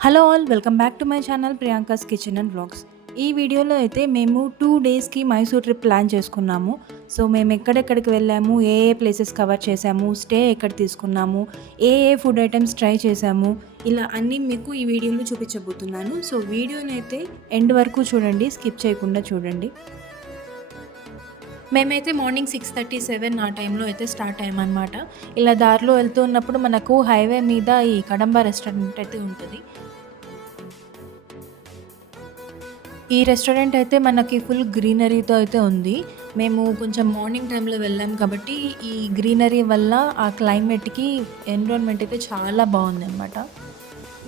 Hello all welcome back to my channel Priyanka's kitchen and vlogs. ఈ వీడియోలో అయితే మేము 2 డేస్‌కి మైసూర్ ట్రిప్ ప్లాన్ చేసుకున్నాము. సో మేము ఎక్కడెక్కడికి వెళ్ళాము, ఏ ఏ ప్లేసెస్ కవర్ చేసాము, స్టే ఎక్కడ తీసుకున్నాము, ఏ ఏ ఫుడ్ ఐటమ్స్ ట్రై చేసాము, ఇలా అన్నీ మీకు ఈ వీడియోలో చూపించబోతున్నాను. సో వీడియోని అయితే ఎండ్ వరకు చూడండి, స్కిప్ చేయకుండా చూడండి. మేమైతే మార్నింగ్ 6:37 ఆ టైంలో అయితే స్టార్ట్ అయ్యామన్నమాట. ఇలా దారిలో వెళ్తూ ఉన్నప్పుడు మనకు హైవే మీద ఈ కడంబ రెస్టారెంట్ అయితే ఉంటుంది. ఈ రెస్టారెంట్ అయితే మనకి ఫుల్ గ్రీనరీతో అయితే ఉంది. మేము కొంచెం మార్నింగ్ టైంలో వెళ్ళాం కాబట్టి ఈ గ్రీనరీ వల్ల ఆ క్లైమేట్‌కి ఎన్విరాన్మెంట్ అయితే చాలా బాగుందన్నమాట.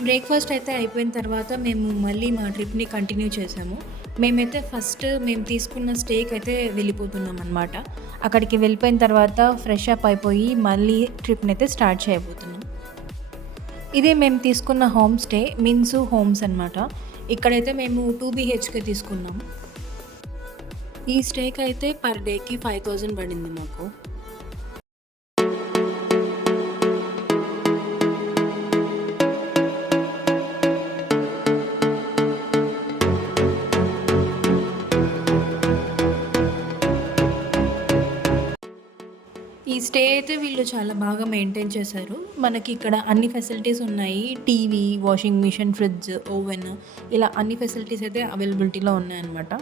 బ్రేక్‌ఫాస్ట్ అయితే అయిపోయిన తర్వాత మేము మళ్ళీ మా ట్రిప్‌ని కంటిన్యూ చేసాము. మేమైతే ఫస్ట్ మేము తీసుకున్న స్టేకి అయితే వెళ్ళిపోతున్నామన్నమాట. అక్కడికి వెళ్ళిపోయిన తర్వాత ఫ్రెష్ అప్ అయిపోయి మళ్ళీ ట్రిప్‌ని అయితే స్టార్ట్ చేయబోతున్నాం. ఇదే మేము తీసుకున్న హోమ్ స్టే మిన్సు హోమ్స్ అన్నమాట. ఇక్కడైతే మేము 2 BHK తీసుకున్నాము. ఈ స్టేకి అయితే పర్ డేకి 5,000 పడింది మాకు. ఈ స్టే అయితే వీళ్ళు చాలా బాగా మెయింటైన్ చేశారు. మనకి ఇక్కడ అన్ని ఫెసిలిటీస్ ఉన్నాయి. TV, washing machine, fridge, oven ఇలా అన్ని ఫెసిలిటీస్ అయితే అవైలబిలిటీలో ఉన్నాయన్నమాట.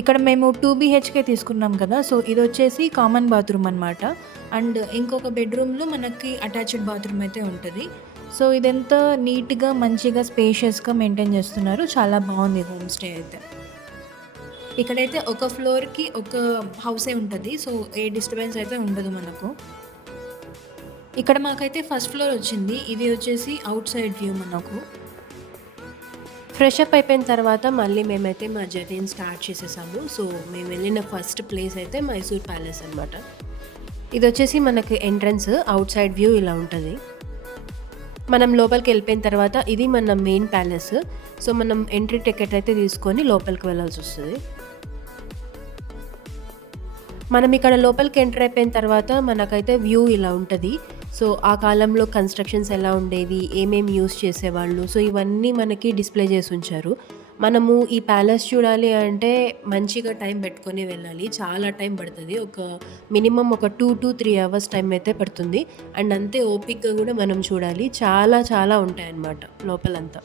ఇక్కడ మేము 2 BHK తీసుకున్నాం కదా! సో ఇదొచ్చేసి కామన్ బాత్రూమ్ అనమాట. అండ్ ఇంకొక బెడ్‌రూమ్‌లో మనకి అటాచ్డ్ బాత్రూమ్ అయితే ఉంటది. సో ఇదంతా నీట్‌గా, మంచిగా, స్పేషియస్‌గా మెయింటైన్ చేస్తున్నారు. చాలా బాగుంది హోమ్ స్టే అయితే. ఇక్కడైతే ఒక ఫ్లోర్‌కి ఒక హౌసే ఉంటది. సో ఏ డిస్టర్బెన్స్ అయితే ఉండదు మనకు. ఇక్కడ మాకైతే ఫస్ట్ ఫ్లోర్ వచ్చింది. ఇది వచ్చేసి ఔట్ సైడ్ వ్యూ మనకు. ఫ్రెష్ అప్ అయిపోయిన తర్వాత మళ్ళీ మేమైతే మా జర్నీని స్టార్ట్ చేసేసాము. సో మేము వెళ్ళిన ఫస్ట్ ప్లేస్ అయితే మైసూర్ ప్యాలెస్ అనమాట. ఇది వచ్చేసి మనకి ఎంట్రన్స్ ఔట్ సైడ్ వ్యూ ఇలా ఉంటుంది. మనం లోపలికి వెళ్ళిపోయిన తర్వాత ఇది మన మెయిన్ ప్యాలెస్. సో మనం ఎంట్రీ టికెట్ అయితే తీసుకొని లోపలికి వెళ్ళాల్సి వస్తుంది. మనం ఇక్కడ లోపలికి ఎంటర్ అయిపోయిన తర్వాత మనకైతే వ్యూ ఇలా ఉంటుంది. సో ఆ కాలంలో కన్స్ట్రక్షన్స్ ఎలా ఉండేవి, ఏమేమి యూస్ చేసేవాళ్ళు, సో ఇవన్నీ మనకి డిస్ప్లే చేసి ఉంచారు. మనము ఈ ప్యాలెస్ చూడాలి అంటే మంచిగా టైం పెట్టుకొని వెళ్ళాలి. చాలా టైం పడుతుంది. మినిమం ఒక 2 to 3 అవర్స్ టైం అయితే పడుతుంది. అండ్ అంతే ఓపిక్గా కూడా మనం చూడాలి. చాలా చాలా ఉంటాయన్నమాట లోపలంతా.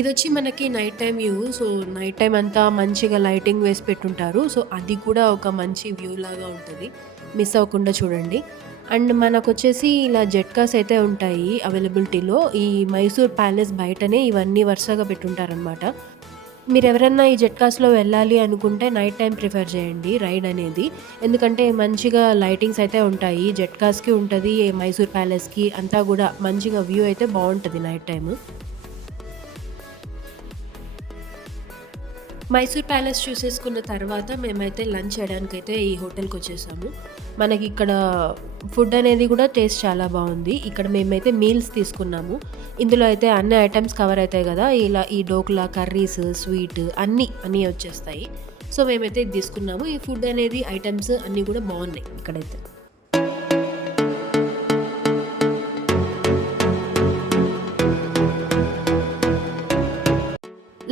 ఇదొచ్చి మనకి night time view. So night time అంతా మంచిగా లైటింగ్ వేసి పెట్టుంటారు. సో అది కూడా ఒక మంచి వ్యూ లాగా ఉంటుంది. మిస్ అవ్వకుండా చూడండి. అండ్ మనకొచ్చేసి ఇలా జట్కాస్ అయితే ఉంటాయి అవైలబిలిటీలో. ఈ మైసూర్ ప్యాలెస్ బయటనే ఇవన్నీ వరుసగా పెట్టుంటారనమాట. మీరెవరన్నా ఈ జట్కాస్‌లో వెళ్ళాలి అనుకుంటే నైట్ టైమ్ ప్రిఫర్ చేయండి రైడ్ అనేది. ఎందుకంటే మంచిగా లైటింగ్స్ అయితే ఉంటాయి. జట్కాస్‌కి ఉంటది, మైసూర్ ప్యాలెస్‌కి అంతా కూడా మంచిగా వ్యూ అయితే బావుంటది నైట్ టైము. మైసూర్ ప్యాలెస్ చూసేసుకున్న తర్వాత మేమైతే లంచ్ చేయడానికైతే ఈ హోటల్‌కొచ్చేసాము. మనకిక్కడ ఫుడ్ అనేది కూడా టేస్ట్ చాలా బావుంది. ఇక్కడ మేమైతే మీల్స్ తీసుకున్నాము. ఇందులో అయితే అన్ని ఐటెమ్స్ కవర్ అవుతాయి కదా! ఇలా ఈ డోక్లా, కర్రీస్, స్వీట్ అన్నీ వచ్చేస్తాయి. సో మేమైతే ఇది తీసుకున్నాము. ఈ ఫుడ్ అనేది ఐటెమ్స్ అన్నీ కూడా బావున్నాయి ఇక్కడైతే.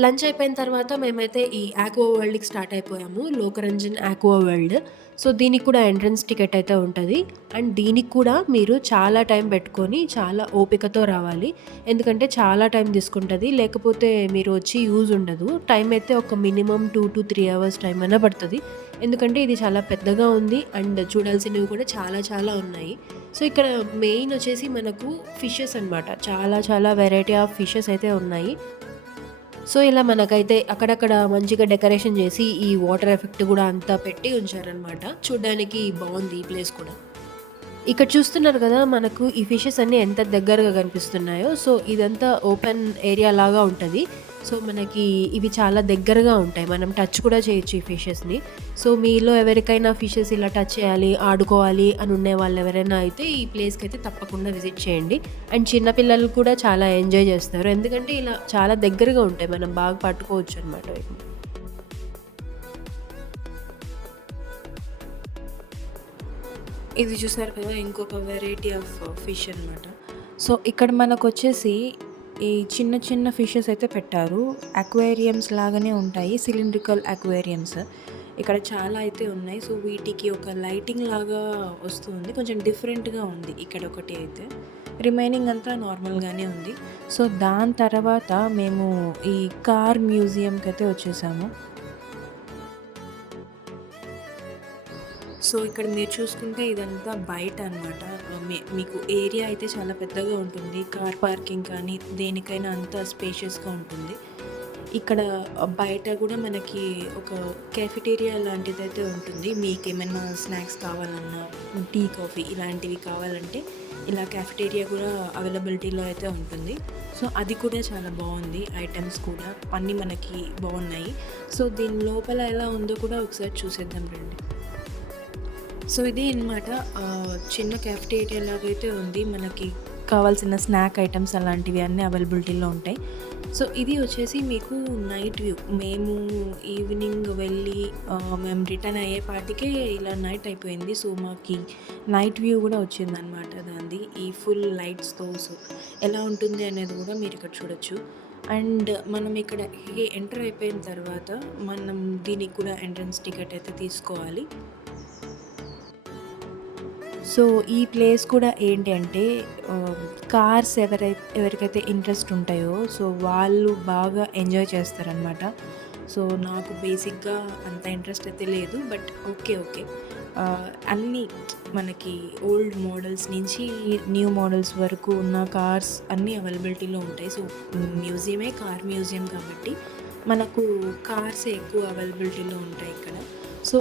లంచ్ అయిపోయిన తర్వాత మేమైతే ఈ ఆక్వా వరల్డ్‌కి స్టార్ట్ అయిపోయాము. లోకరంజన్ ఆక్వా వరల్డ్. సో దీనికి కూడా ఎంట్రన్స్ టికెట్ అయితే ఉంటది. అండ్ దీనికి కూడా మీరు చాలా టైం పెట్టుకొని చాలా ఓపికతో రావాలి. ఎందుకంటే చాలా టైం తీసుకుంటది. లేకపోతే మీరు వచ్చి యూజ్ ఉండదు. టైం అయితే ఒక మినిమమ్ 2 to 3 అవర్స్ టైం అయినా పడతది. ఎందుకంటే ఇది చాలా పెద్దగా ఉంది. అండ్ చూడాల్సినవి కూడా చాలా చాలా ఉన్నాయి. సో ఇక్కడ మెయిన్ వచ్చేసి మనకు ఫిషెస్ అనమాట. చాలా చాలా వెరైటీ ఆఫ్ ఫిషెస్ అయితే ఉన్నాయి. సో ఇలా మనకైతే అక్కడక్కడ మంచిగా డెకరేషన్ చేసి ఈ వాటర్ ఎఫెక్ట్ కూడా అంతా పెట్టి ఉంచారనమాట. చూడ్డానికి బావుంది ఈ ప్లేస్ కూడా. ఇక్కడ చూస్తున్నారు కదా! మనకు ఈ ఫిషెస్ అన్నీ ఎంత దగ్గరగా కనిపిస్తున్నాయో. సో ఇదంతా ఓపెన్ ఏరియా లాగా ఉంటది. సో మనకి ఇవి చాలా దగ్గరగా ఉంటాయి. మనం టచ్ కూడా చేయొచ్చు ఈ ఫిషెస్‌ని. సో మీలో ఎవరికైనా ఫిషెస్ ఇలా టచ్ చేయాలి, ఆడుకోవాలి అని ఉండే వాళ్ళు ఎవరైనా అయితే ఈ ప్లేస్‌కి అయితే తప్పకుండా విజిట్ చేయండి. అండ్ చిన్న పిల్లలు కూడా చాలా ఎంజాయ్ చేస్తారు. ఎందుకంటే ఇలా చాలా దగ్గరగా ఉంటాయి. మనం బాగా పట్టుకోవచ్చు అనమాట వీటిని. ఇది చూసారు కదా! ఇంకొక వెరైటీ ఆఫ్ ఫిష్ అనమాట. సో, ఇక్కడ మనకొచ్చేసి ఈ చిన్న చిన్న ఫిషెస్ అయితే పెట్టారు. అక్వేరియంస్ లాగానే ఉంటాయి. Cylindrical aquariums. ఇక్కడ చాలా అయితే ఉన్నాయి. సో, వీటికి ఒక లైటింగ్ లాగా వస్తుంది. కొంచెం డిఫరెంట్‌గా ఉంది ఇక్కడొకటి అయితే. రిమైనింగ్ అంతా నార్మల్‌గానే ఉంది. సో, దాని తర్వాత మేము ఈ కార్ మ్యూజియంకయితే వచ్చేసాము. సో, ఇక్కడ మీరు చూసుకుంటే ఇదంతా బయట అనమాట. మీకు ఏరియా అయితే చాలా పెద్దగా ఉంటుంది. కార్ పార్కింగ్ కానీ, దేనికైనా అంతా స్పేషియస్‌గా ఉంటుంది. ఇక్కడ బయట గూడా మనకి ఒక కేఫెటేరియా లాంటిదైతే ఉంటుంది. మీకేమైనా స్నాక్స్ కావాలన్నా, టీ, కాఫీ ఇలాంటివి కావాలంటే ఇలా కేఫెటేరియా కూడా అవైలబిలిటీలో అయితే ఉంటుంది. సో, అది కూడా చాలా బావుంది. ఐటెమ్స్ కూడా అన్నీ మనకి బావున్నాయి. సో, దీని లోపల ఎలా ఉందో కూడా ఒకసారి చూసేద్దాం రండి. సో, ఇదే అనమాట. చిన్న క్యాఫెటేరియా లాగైతే ఉంది. మనకి కావాల్సిన స్నాక్ ఐటెమ్స్ అలాంటివి అన్నీ అవైలబిలిటీలో ఉంటాయి. సో, ఇది వచ్చేసి మీకు నైట్ వ్యూ. మేము ఈవినింగ్ వెళ్ళి మేము రిటర్న్ అయ్యేపాటికే ఇలా నైట్ అయిపోయింది. సో, మాకి నైట్ వ్యూ కూడా వచ్చిందనమాట దానిది. ఈ ఫుల్ లైట్స్‌తో. సో, ఎలా ఉంటుంది అనేది కూడా మీరిక్కడ చూడొచ్చు. అండ్ మనం ఇక్కడ ఎంటర్ అయిపోయిన తర్వాత మనం దీనికి కూడా ఎంట్రన్స్ టికెట్ అయితే తీసుకోవాలి. సో, ఈ ప్లేస్ కూడా ఏంటి అంటే కార్స్ ఎవరికైతే ఇంట్రెస్ట్ ఉంటాయో సో, వాళ్ళు బాగా ఎంజాయ్ చేస్తారనమాట. సో, నాకు బేసిక్‌గా అంత ఇంట్రెస్ట్ అయితే లేదు. But okay. అన్నీ మనకి ఓల్డ్ మోడల్స్ నుంచి న్యూ మోడల్స్ వరకు ఉన్న కార్స్ అన్నీ అవైలబిలిటీలో ఉంటాయి. సో, మ్యూజియమే కార్ మ్యూజియం కాబట్టి మనకు కార్సే ఎక్కువ అవైలబిలిటీలో ఉంటాయి ఇక్కడ. సో,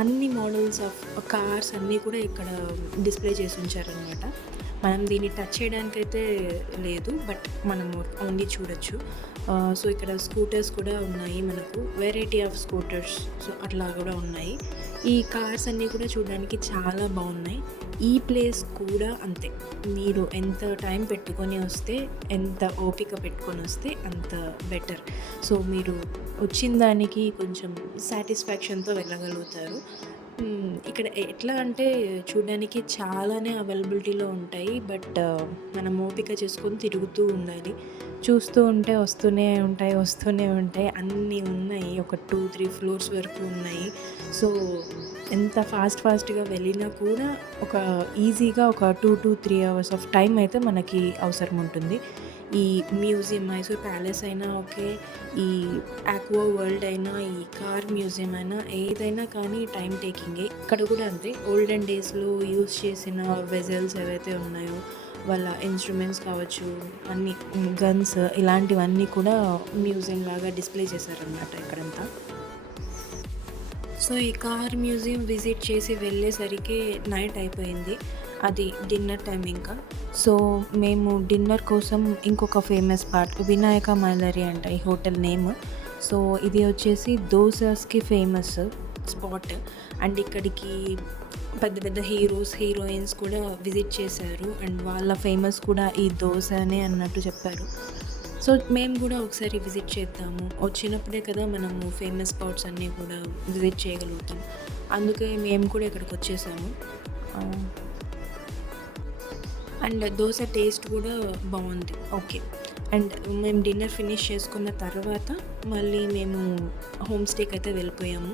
అన్ని మోడల్స్ ఆఫ్ కార్స్ అన్నీ కూడా ఇక్కడ డిస్‌ప్లే చేసి ఉంచారనమాట. మనం దీన్ని టచ్ చేయడానికైతే లేదు. బట్ మనము ఓన్లీ చూడొచ్చు. సో, ఇక్కడ స్కూటర్స్ కూడా ఉన్నాయి మనకు. వెరైటీ ఆఫ్ స్కూటర్స్ సో, అట్లా కూడా ఉన్నాయి. ఈ కార్స్ అన్నీ కూడా చూడడానికి చాలా బాగున్నాయి. ఈ ప్లేస్ కూడా అంతే. మీరు ఎంత టైం పెట్టుకొని వస్తే, ఎంత ఓపిక పెట్టుకొని వస్తే అంత బెటర్. సో, మీరు వచ్చిన దానికి కొంచెం సాటిస్ఫాక్షన్‌తో వెళ్ళగలుగుతారు. ఇక్కడ ఎట్లా అంటే చూడడానికి చాలానే అవైలబిలిటీలో ఉంటాయి. బట్ మనం ఓపిక చేసుకొని తిరుగుతూ ఉండాలి. చూస్తూ ఉంటే వస్తూనే ఉంటాయి. అన్నీ ఉన్నాయి. ఒక 2, 3 ఫ్లోర్స్ వరకు ఉన్నాయి. సో, ఎంత ఫాస్ట్‌గా వెళ్ళినా కూడా ఒక ఈజీగా ఒక 2-3 అవర్స్ ఆఫ్ టైం అయితే మనకి అవసరం ఉంటుంది. ఈ మ్యూజియం మైసూర్ ప్యాలెస్ అయినా ఓకే, ఈ ఆక్వా వరల్డ్ అయినా, ఈ కార్ మ్యూజియం అయినా ఏదైనా కానీ టైం టేకింగే. ఇక్కడ కూడా అంతే. ఓల్డెన్ డేస్‌లో యూజ్ చేసిన వెజల్స్ ఏవైతే ఉన్నాయో వాళ్ళ ఇన్‌స్ట్రుమెంట్స్ కావచ్చు, అన్నీ గన్స్ ఇలాంటివన్నీ కూడా మ్యూజియం లాగా డిస్‌ప్లే చేశారనమాట ఇక్కడంతా. సో, ఈ కార్ మ్యూజియం విజిట్ చేసి వెళ్ళేసరికి నైట్ అయిపోయింది. అది డిన్నర్ టైమ్ ఇంకా. సో, మేము డిన్నర్ కోసం ఇంకొక ఫేమస్ స్పాట్ వినాయక మైలరీ అంట ఈ హోటల్ నేమ్. సో, ఇది వచ్చేసి దోసాస్‌కి ఫేమస్ స్పాట్. అండ్ ఇక్కడికి పెద్ద హీరోస్, హీరోయిన్స్ కూడా విజిట్ చేశారు. అండ్ వాళ్ళ ఫేమస్ కూడా ఈ దోసనే అన్నట్టు చెప్పారు. సో, మేము కూడా ఒకసారి విజిట్ చేద్దాము. వచ్చినప్పుడే కదా మనము ఫేమస్ స్పాట్స్ అన్నీ కూడా విజిట్ చేయగలుగుతాం. అందుకే మేము కూడా ఇక్కడికొచ్చేసాము. అండ్ దోస టేస్ట్ కూడా బాగుంది. ఓకే. అండ్ మేము డిన్నర్ ఫినిష్ చేసుకున్న తర్వాత మళ్ళీ మేము హోమ్ స్టేకి అయితే వెళ్ళిపోయాము.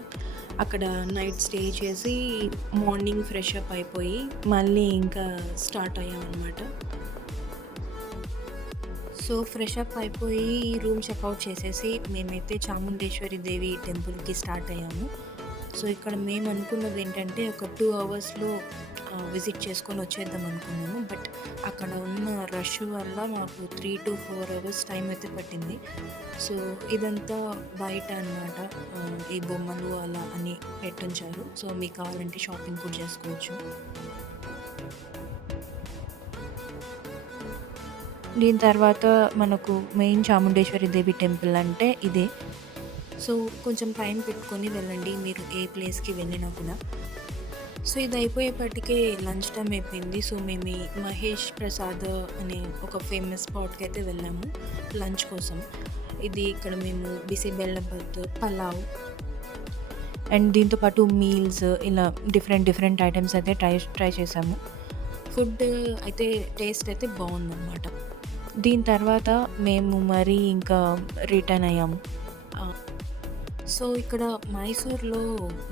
అక్కడ నైట్ స్టే చేసి మార్నింగ్ ఫ్రెష్ అప్ అయిపోయి మళ్ళీ ఇంకా స్టార్ట్ అయ్యామన్నమాట. సో, ఫ్రెష్ అప్ అయిపోయి రూమ్ చెక్‌ఔట్ చేసేసి మేమైతే చాముండేశ్వరి దేవి టెంపుల్‌కి స్టార్ట్ అయ్యాము. సో, ఇక్కడ మేము అనుకున్నది ఏంటంటే ఒక 2 అవర్స్‌లో విజిట్ చేసుకొని వచ్చేద్దాం అనుకున్నాము. బట్ అక్కడ ఉన్న రష్ వల్ల మాకు 3-4 అవర్స్ టైం అయితే పట్టింది. సో, ఇదంతా బయట అనమాట. ఈ బొమ్మలు అలా అని పెట్టుంచారు. సో, మీకు కావాలంటే షాపింగ్ కూడా చేసుకోవచ్చు. దీని తర్వాత మనకు మెయిన్ చాముండేశ్వరి దేవి టెంపుల్ అంటే ఇదే. సో, కొంచెం టైం పెట్టుకొని వెళ్ళండి మీరు ఏ ప్లేస్‌కి వెళ్ళినా కూడా. సో, ఇది అయిపోయేపటికే లంచ్ టైమ్ అయిపోయింది. సో, మేము ఈ మహేష్ ప్రసాద్ అనే ఒక ఫేమస్ స్పాట్‌కి అయితే వెళ్ళాము లంచ్ కోసం. ఇది ఇక్కడ మేము బిసిబెల్లబాత్, పలావ్ అండ్ దీంతో పాటు మీల్స్ ఇలా డిఫరెంట్ ఐటెమ్స్ అయితే ట్రై చేసాము. ఫుడ్ అయితే టేస్ట్ అయితే బాగుందన్నమాట. దీని తర్వాత మేము మరీ ఇంకా రిటర్న్ అయ్యాము. ఆ, సో ఇక్కడ మైసూర్లో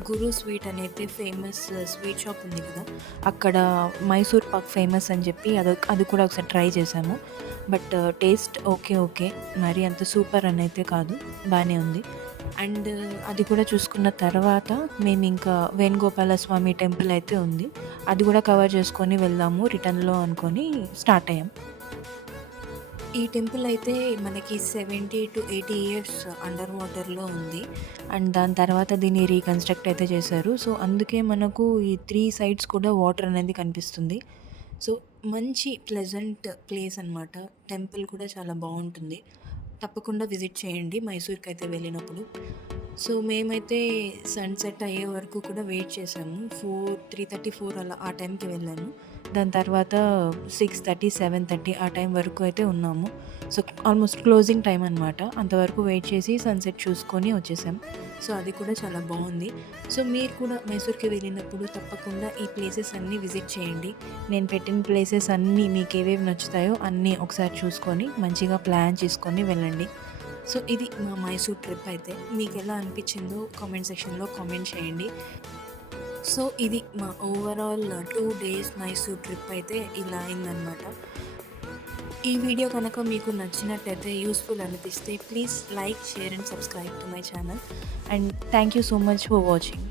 గురు స్వీట్ అనేది ఫేమస్ స్వీట్ షాప్ ఉంది కదా. అక్కడ మైసూర్ పాక్ ఫేమస్ అని చెప్పి అది కూడా ఒకసారి ట్రై చేసాము. But taste okay. మరి అంత సూపర్ అని అయితే కాదు, బాగానే ఉంది. అండ్ అది కూడా చూసుకున్న తర్వాత మేము ఇంకా వేణుగోపాల స్వామి టెంపుల్ అయితే ఉంది, అది కూడా కవర్ చేసుకొని వెళ్దాము రిటర్న్లో అనుకొని స్టార్ట్ అయ్యాం. ఈ టెంపుల్ అయితే మనకి 70 to 80 ఇయర్స్ అండర్ వాటర్లో ఉంది. అండ్ దాని తర్వాత దీన్ని రీకన్స్ట్రక్ట్ అయితే చేశారు. సో అందుకే మనకు ఈ 3 సైడ్స్ కూడా వాటర్ అనేది కనిపిస్తుంది. సో మంచి ప్లెజెంట్ ప్లేస్ అనమాట. టెంపుల్ కూడా చాలా బాగుంటుంది. తప్పకుండా విజిట్ చేయండి మైసూర్కి అయితే వెళ్ళినప్పుడు. సో మేమైతే సన్సెట్ అయ్యే వరకు కూడా వెయిట్ చేసాము. 3:30, 4 అలా ఆ టైంకి వెళ్ళాను. దాని తర్వాత 6:30, 7:30 ఆ టైం వరకు అయితే ఉన్నాము. సో ఆల్మోస్ట్ క్లోజింగ్ టైం అనమాట. అంతవరకు వెయిట్ చేసి సన్సెట్ చూసుకొని వచ్చేసాం. సో అది కూడా చాలా బాగుంది. సో మీరు కూడా మైసూర్కి వెళ్ళినప్పుడు తప్పకుండా ఈ ప్లేసెస్ అన్నీ విజిట్ చేయండి. నేను పెట్టిన ప్లేసెస్ అన్నీ మీకు ఏవేవి నచ్చుతాయో అన్నీ ఒకసారి చూసుకొని మంచిగా ప్లాన్ చేసుకొని వెళ్ళండి. సో ఇది మా మైసూర్ ట్రిప్ అయితే. మీకు ఎలా అనిపించిందో కామెంట్ సెక్షన్లో కామెంట్ చేయండి. సో ఇది మా ఓవరాల్ 2 days మైసూర్ ట్రిప్ అయితే ఇలా అయిందనమాట. ఈ వీడియో కనుక మీకు నచ్చినట్టయితే, యూస్ఫుల్ అనిపిస్తే please like, share and subscribe to my channel. And thank you so much for watching.